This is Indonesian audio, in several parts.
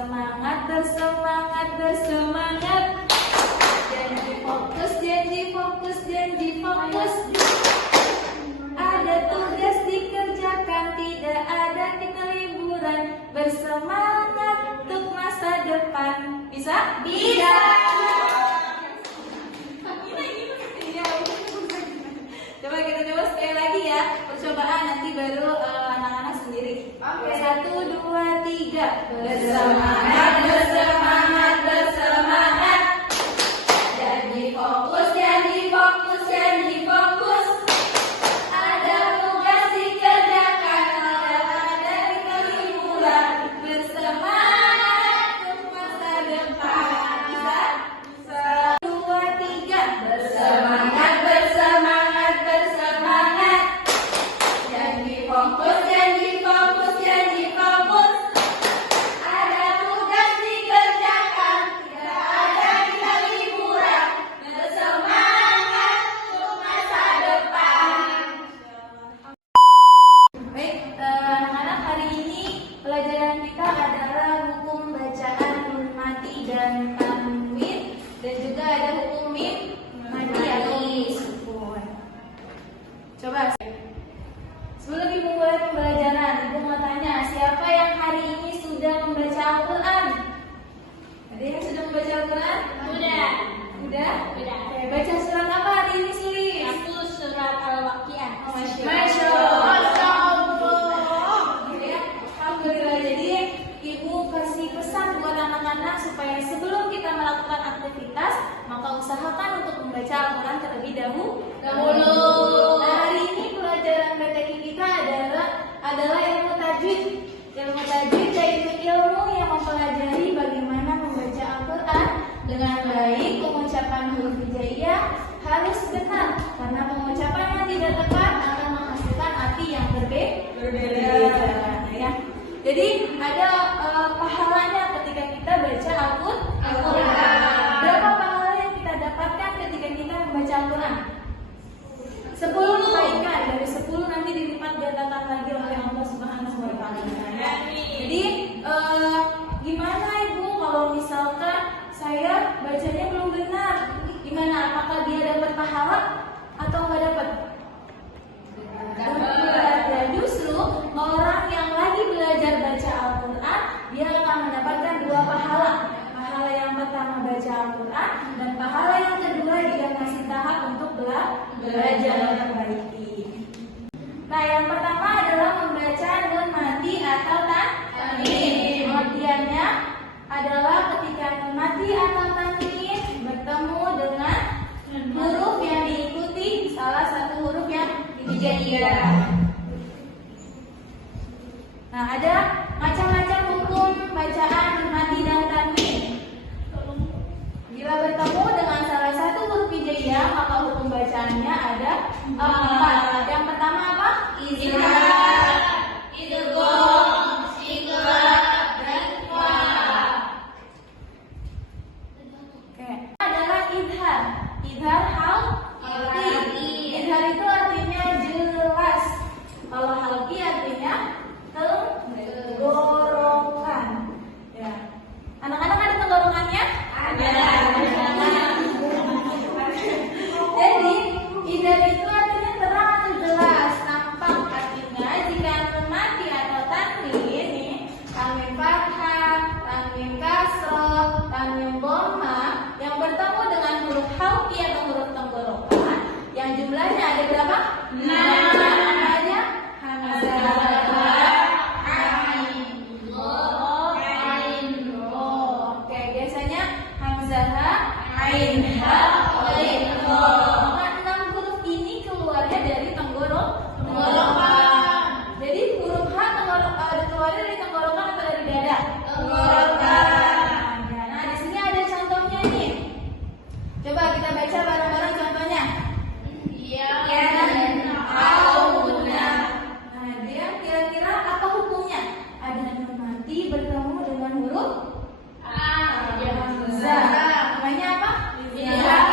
Bersemangat, bersemangat, bersemangat. Janji fokus, janji fokus, janji fokus. Ada tugas dikerjakan, tidak ada kita liburan. Bersemangat untuk masa depan. Bisa? Bisa. Coba kita coba sekali lagi ya. Percobaan nanti baru anak-anak sendiri. Oke. 1, 2, 3. Bersemangat, bersemangat, bersemangat. Janji fokus, janji fokus, janji fokus. Ada tugas dikerjakan, tidak ada kita liburan. Bersemangat untuk masa depan. Bisa? 1, 2, 3. Bersemangat, bersemangat, bersemangat. Janji fokus, janji fokus, janji fokus. Ada tugas dikerjakan, tidak ada kita liburan. Bersemangat untuk masa depan. Baik, anak-anak, hari ini pelajaran kita adalah hukum bacaan nun mati dan tanwin, dan juga ada hukum mim mati atau sukun. Coba. Sebelum Ibu mulai pembelajaran, Ibu mau tanya, siapa yang hari ini sudah membaca Al-Quran? Ada yang sudah membaca Al-Quran? Udah. Udah? Udah. Oke, baca surat apa hari ini, Sulis? Aku surat Al-Waqiah. Oh, Masya Allah. Ya, Alhamdulillah. Jadi Ibu kasih pesan buat anak-anak supaya sebelum kita melakukan aktivitas, maka usahakan untuk membaca Al-Quran terlebih dahulu. Nah, hari ini pelajaran BTK kita adalah ilmu tajwid. Ilmu tajwid yaitu ilmu yang mempelajari bagaimana membaca Al-Quran dengan baik. Pengucapan huruf hijaiyah harus benar, karena pengucapan yang tidak tepat akan menghasilkan arti yang berbeda. Ya. Jadi ada pahalanya ketika kita baca Al-Quran. Berapa pahala yang kita dapatkan ketika kita membaca Al-Quran? 10 kebaikan, dari 10 nanti dilipat gandakan lagi oleh Allah Subhanahu wa Ta'ala. Jadi gimana Ibu kalau misalkan saya bacanya belum benar? Gimana? Apakah dia dapat pahala atau nggak dapat? Ya, justru orang yang lagi belajar baca Al-Quran, dia akan mendapatkan 2 pahala. Pahala yang pertama baca Al-Quran, dan pahala yang kedua dia kasih tahap untuk belajar memperbaiki. Nah, yang pertama adalah membaca nun mati atau tanwin. Pengertiannya adalah ketika nun mati atau tanwin bertemu dengan huruf yang diikuti salah satu huruf yang hijaiyah. Nah, ada macam-macam hukum bacaan nun mati dan tanwin. Bila bertemu dengan salah satu huruf hijaiyah, maka hukum bacaannya ada 4. Yang pertama apa? Izhar, idgham, iqlab, dan ikhfa. Oke, adalah idhar. Idhar halqi. Idhar itu artinya jelas. Kalau halqi artinya tenggorokan. Ya. Anak-anak ada tenggorokannya? Ada. Jadi idhar itu artinya terang atau jelas, nampak. Artinya jika nun mati atau tanwin ini, tanwin fathah, tanwin kasroh, tanwin dhamma yang bertemu dengan huruf halqi atau huruf tenggorokan, yang jumlahnya ada berapa? 6. Namanya hamzah, ain, ain. Oke, biasanya hamzah, ain, ha, ain, maka 6 huruf ini keluarnya dari tenggorokan. Jadi huruf H keluarnya dari tenggorokan atau dari dada? Tenggorokan. Nah, di sini ada contohnya nih. Coba kita baca bareng-bareng contohnya. Iya. Nah, dia kira-kira apa hukumnya? Ada nun mati bertemu dengan huruf hamzah. Namanya apa? Izhar.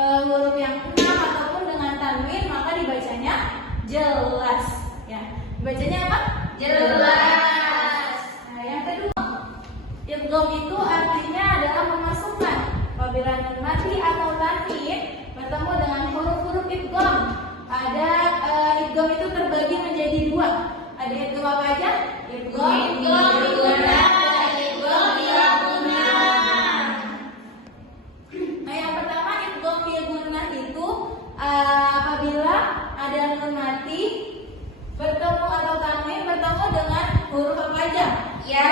huruf yang 6 ataupun dengan tanwin, maka dibacanya jelas. Ya, dibacanya apa? Jelas. Nah, yang kedua, idgham itu artinya adalah memasukkan. Apabila nun mati atau tanwin bertemu dengan huruf-huruf idgham, ada idgham itu terbagi menjadi dua. Ada idgham apa aja? Idgham bilguna, idgham bilguna. Nah, yang pertama idgham bilguna itu apabila ada nun mati bertemu atau tanwin bertemu dengan huruf apa aja? Ya,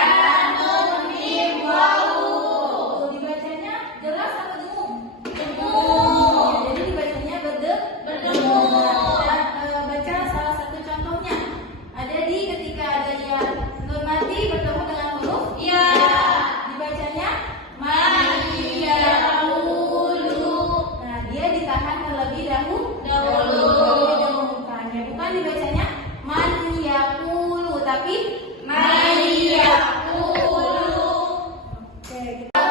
nun, mim, wawu. Dibacanya jelas atau dengung? Dengung. Jadi dibacanya berdengung. Baca salah satu contohnya. Ada di ketika ada ya nun mati bertemu dengan huruf ya. Dibacanya ma'iyahulu. Nah, dia ditahan terlebih dahulu. Bukan dibacanya man yaqulu, tapi man yaqulu. Oke, kita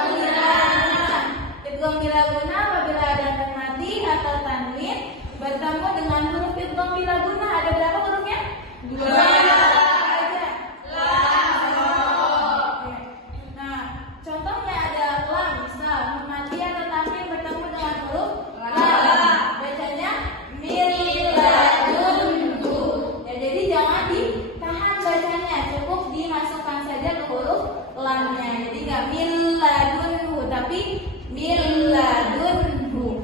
idgham bilaguna apabila ada nun mati atau tanwin bertemu dengan huruf idgham bilaguna. Ada berapa hurufnya? Dua. Ada lam. Nah, contohnya ada lam. Misal nun mati atau tanwin bertemu dengan huruf lam. Bacanya miladunhu. Ya, jadi jangan ditahan bacanya, cukup dimasukkan saja ke huruf lamnya. Jadi nggak miladunhu, tapi miladunhu.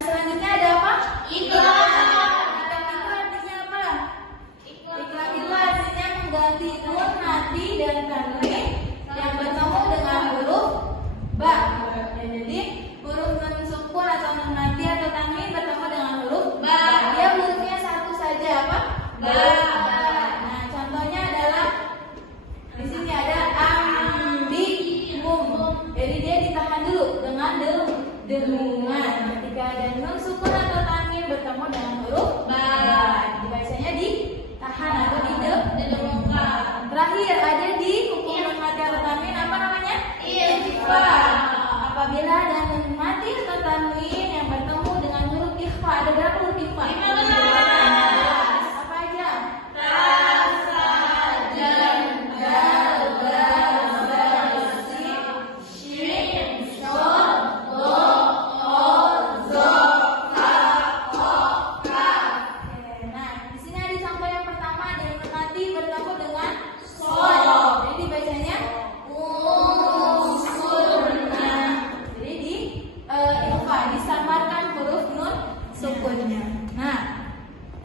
Selanjutnya ada apa? Iklam. Iklam itu artinya apa? Iklam itu artinya mengganti nun mati dan tanwin yang bertemu dengan huruf ba. Ya, jadi huruf nun sukun atau nun mati atau tanwin bertemu dengan huruf ba. Dia hurufnya satu saja, apa? Ba. Nah, contohnya adalah di sini ada ambihum. Jadi dia ditahan dulu dengan dengungan. Ketika ada nun sukun atau tanwin bertemu dengan huruf ba, dibacanya ditahan atau didengungkan. Terakhir ada di hukum nun mati atau tanwin apa namanya? Ikhfa. Apabila ada nun mati atau tanwin yang bertemu dengan huruf ikhfa, ada berapa huruf ikhfa? 15. Apa aja? Nah,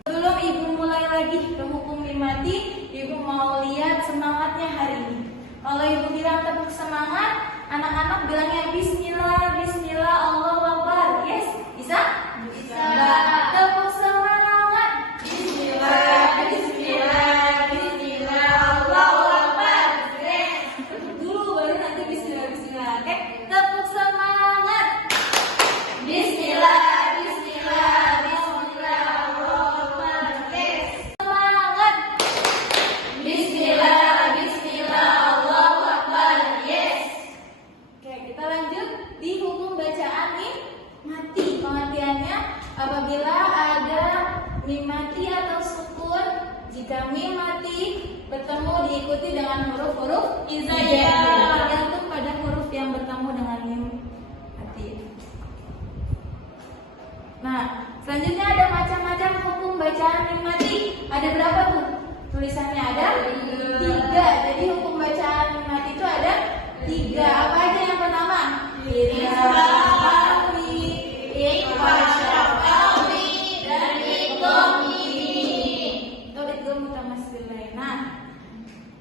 sebelum ibu mulai lagi ke hukum mim mati, ibu mau lihat semangatnya hari ini. Kalau ibu bilang tepuk semangat, anak-anak bilangnya Bismillah, Bismillah, Allahu Akbar. Yes, bisa? Bisa. Tepuk semangat. Bismillah, Bismillah, Bismillah, Allahu Akbar. Yes. Dulu baru nanti Bismillah, Bismillah. Oke, tepuk semangat. Bismillah. Apabila ada mim mati atau sukun, jika mim mati bertemu diikuti dengan huruf-huruf hijaiyah, tergantung pada huruf yang bertemu dengan mim mati. Nah, selanjutnya ada macam-macam hukum bacaan mim mati. Ada berapa tuh? Tulisannya ada 3. Jadi hukum bacaan mim mati itu ada 3. Apa aja yang pertama?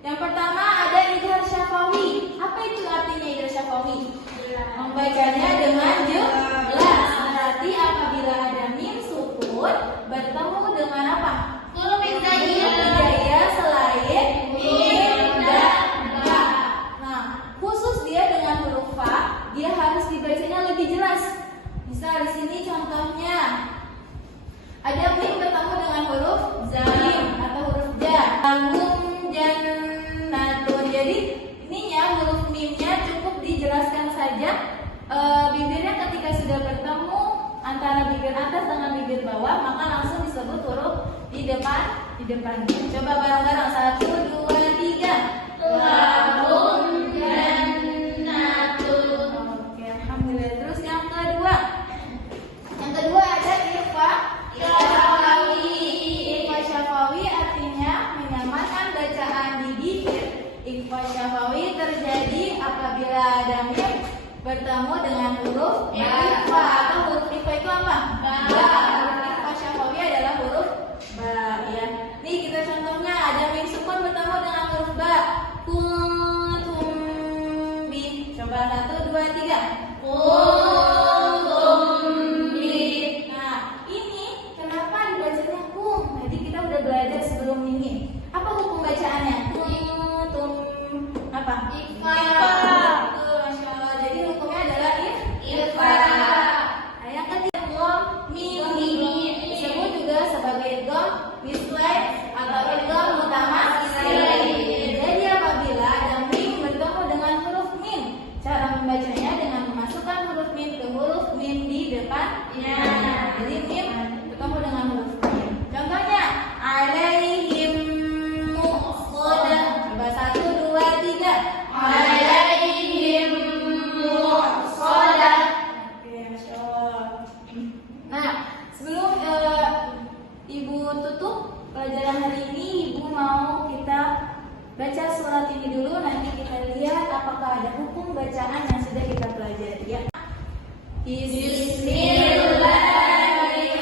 Yang pertama ada idgham syafawi. Apa itu artinya idgham syafawi? Membacanya dengan jelas. Berarti apabila ada mim sukun bertemu dengan apa? Huruf hijaiyah selain mim dan ba. Nah, khusus dia dengan huruf fa, dia harus dibacanya lebih jelas. Misal di sini contohnya ada mim bertemu dengan huruf zalim atau huruf ja. Jannatun. Jadi ininya huruf mimnya cukup dijelaskan saja, bibirnya ketika sudah bertemu antara bibir atas dengan bibir bawah, maka langsung disebut huruf di depan. Coba bareng-bareng 1, 2, 3. Lahum jannatun. Oke, alhamdulillah. Terus yang kedua. Yang kedua ada ikhfa syafawi. Ikhfa syafawi artinya menyamakan bacaan di bibir. Ikhfa syafawi terjadi apabila ada mim bertemu dengan huruf ikhfa. Atau huruf ikhfa itu apa? Ba. Huruf ikhfa syafawi adalah huruf ba, ya. Nih kita contohnya ada mim sukun bertemu dengan huruf ba. Kuntum bi. Coba 1, 2, 3. Kuntum bi. Nah, ini kenapa dibacanya kum? Tadi kita udah belajar sebelum ini. Apa hukum bacaannya? Kuntum apa? Ikhfa. Betul, Masya Allah. Jadi hukumnya adalah ikhfa. Nah, yang ketiga idgham mim. Disebut juga sebagai idgham mislai atau idgham mutamatsil. Jadi apabila ada mim bertemu dengan huruf mim, cara membacanya dengan memasukkan huruf mim ke huruf mim di depannya. Jadi mim bertemu dengan huruf mim. Contohnya alaihim muqsadah. Coba 1, 2, 3. Alaihim muqsadah. Oke, Masya Allah. Nah, sebelum Ibu tutup pelajaran hari ini, Ibu mau kita baca surat ini dulu. Nanti kita lihat apakah ada hukum bacaan yang sudah kita pelajari, ya. Bismillahirrahmanirrahim.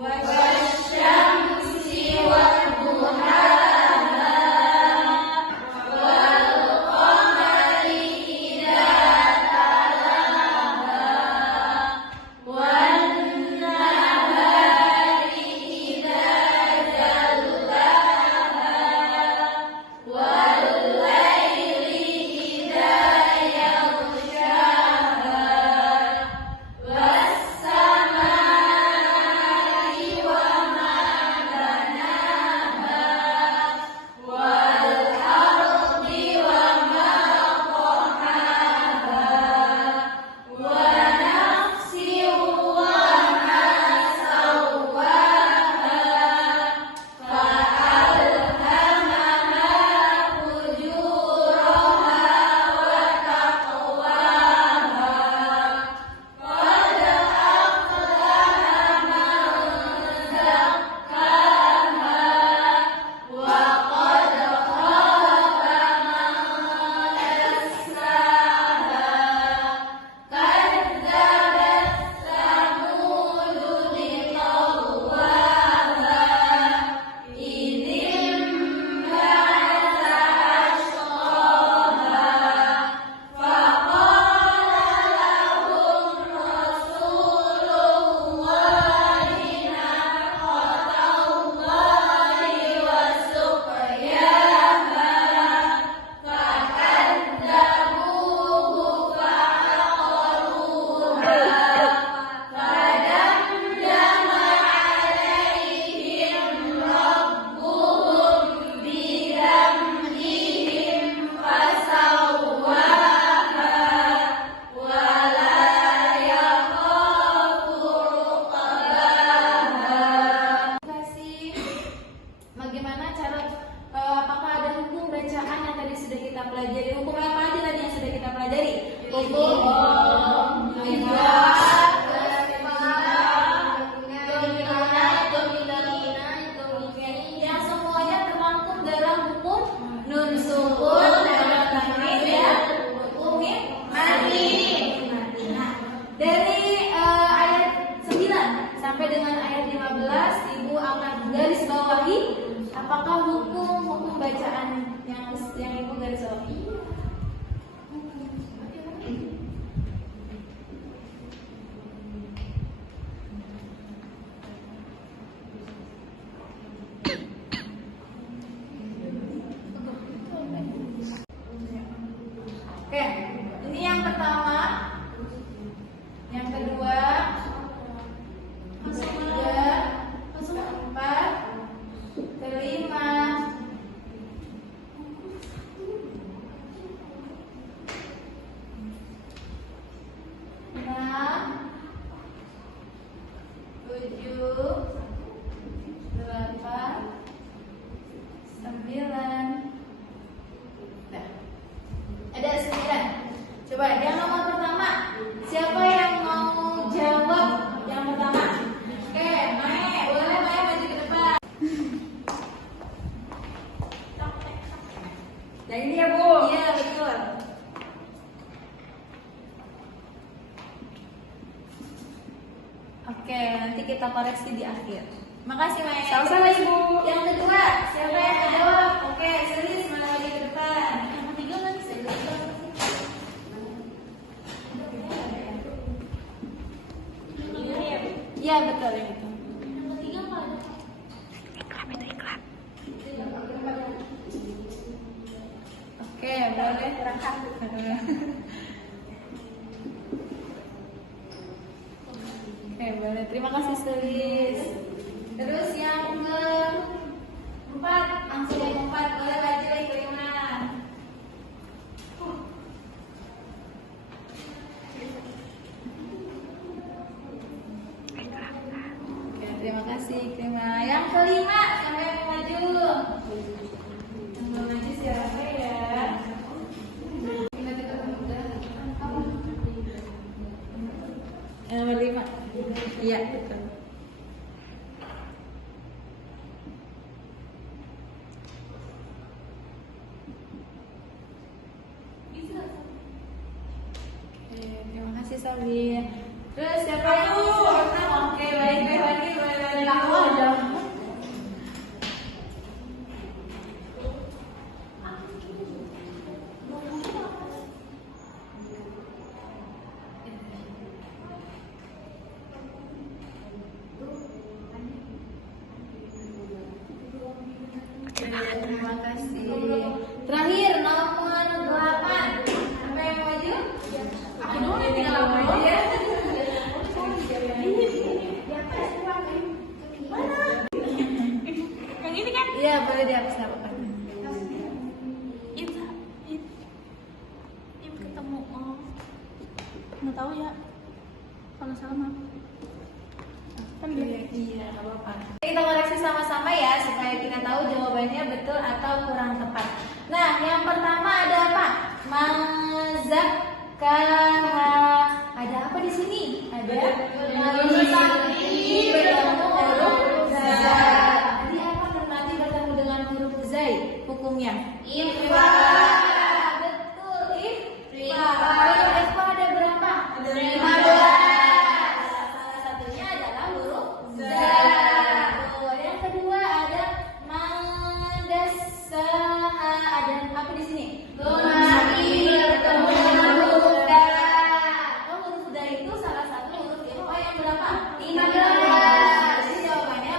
Wasyamsi wadduhaha wal qamari idza talaha wan nahari idza jallaha wal laili idza yaghshaha was samai wa ma banaha wal ardi wa ma tahaha wa nafsin wa ma sawaha fa alhamaha fujuraha wa taqwaha qad aflaha man zakkaha wa qad khaba man dassaha kadzabat samud biqawwaha idzim ba'atha ashqaha faqala lahum rasulullahi naqatallahi wa suqyaha fakadzabuhu fa'aqaruha fadamdama alaihim rabbuhum bidamihim fasawwaha wala yakhafu uqbaha. Kasih bagaimana cara apakah ada hukum bacaan yang tadi sudah kita pelajari? Hukum apa aja tadi yang sudah kita pelajari? Hukum yang semuanya terangkum dalam hukum nun sukun dalam tanwin dan hukum mati. Nah, dari ayat 9 sampai dengan ayat 15, Ibu akan garis bawahi apakah hukum bacaan yang Ibu garis bawahi. Oke, ini yang pertama, yang kedua, ketiga, keempat, kelima, Yang ini ya, Bu? Iya, betul. Oke, nanti kita koreksi di akhir. Makasih, Maya. Sama-sama, Ibu. Yang kedua, siapa yang menjawab? Oke, serius mana lagi ke depan. Yang ketiga lagi serius. Iya, betul yang itu. Yang ketiga apa? Iklan. Oke, boleh. Oke, boleh. Terima kasih, Sulis. Terus yang keempat, langsung yang keempat, boleh baca Ikrimah. Oke, terima kasih Ikrimah. Yang kelima, sampai yang maju. Yang mau maju siapa ya? Yang nomor 5. Iya, betul. Oke, terima kasih Sobi. Terus siapa yang Oke, baik lagi. Aku ada. Terima kasih. Terakhir nomor 8. Apa yang maju? Aku dulu yang tinggal apa aja. Yang ini kan? Iya, boleh dihapus nggak apa-apa. Ini ketemu. Nggak tahu ya. Kalau salah maaf. Kan iya, nggak apa-apa. Kita koreksi sama-sama ya supaya kita tahu jawabannya betul atau kurang tepat. Nah, yang pertama ada apa? Mazakkaha. Ada apa di sini? Ada mati bertemu huruf zai. Jadi apa mati bertemu dengan huruf zai? Hukumnya? Ikhfa. Betul, ikhfa. Ikhfa ada berapa? Ada 15. Salah satunya adalah huruf zai. Yang kedua ada madasaha. Ada apa di sini? Mati bertemu dengan huruf da. Oh, huruf da itu salah satu huruf ikhfa yang berapa? 15. Jadi jawabannya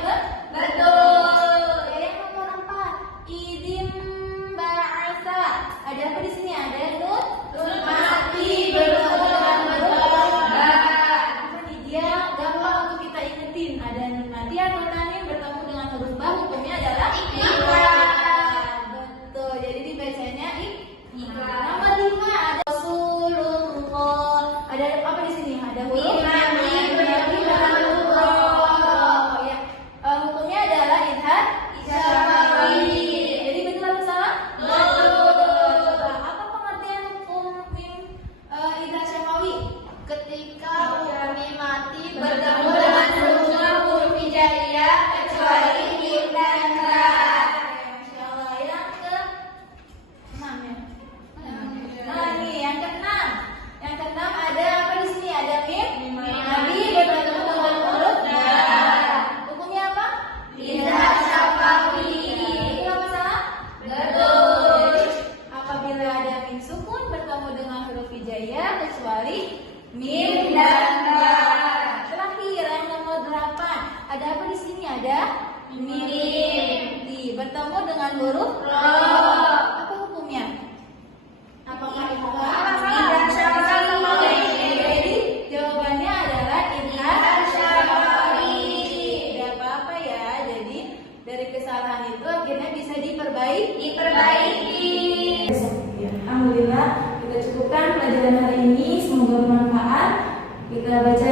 betul. Yang nomor 4, idim ba'asa. Ada apa di sini? Ada nun Mati bertemu dengan huruf da. Ini dia gampang untuk kita ingetin. Ada nun mati atau nanin bertemu dengan huruf ba, hukumnya adalah Ikhfa. Betul. Jadi dibacanya ikhfa. Nomor 5 ada Rasulullah. Ada apa di sini? Ada huruf Mati bertemu dengan huruf ro. Oh ya. Hukumnya adalah idhar Syafawi. Jadi betul atau salah? Betul. Coba, apa pengertian hukum idhar syafawi? Ketika huruf mati bertemu dengan huruf hijaiyah kecuali mim dan ra. Masya Allah. Yang ke-6 ya. Nah, nih yang ke-6. Yang ke-6 ada apa di sini? Ada mim. Nabi bertemu dengan huruf da. Hukumnya apa? Idhar syafawi. Betul apa salah? Betul. Apabila ada mim sukun bertemu dengan huruf hijaiyah kecuali Mim dan ra. Terakhir yang nomor 8. Ada apa di sini? Ada Mim. bertemu dengan huruf Ro. Apa hukumnya? Apakah itu Idhar syafawi. Jadi jawabannya adalah idhar syafawi. Tidak apa-apa ya. Jadi dari kesalahan itu akhirnya bisa diperbaiki. Alhamdulillah kita cukupkan pelajaran hari ini. Semoga bermanfaat. Kita baca